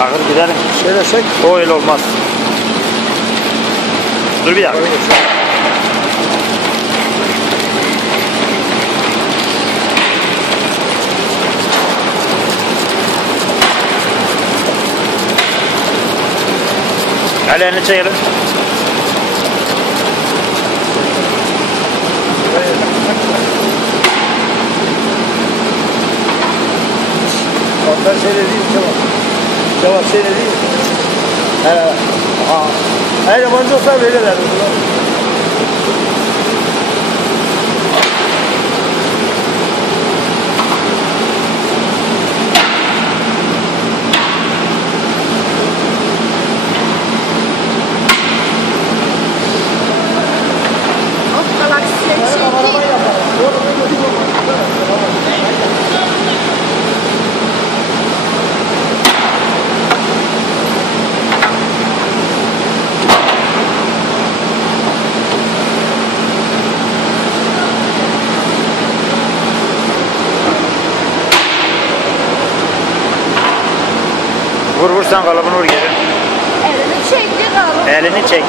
Ağır gidelim. Şöyle çek. O öyle olmaz. Dur bir dakika. Ellerini çekelim. Ben şey de diyeyim Cevap. Cevap şey de diyeyim. Her yabancı olsa böyle derdi. Vur sen kalıbını vur geri. Elini çekti kalıp. Elini çek.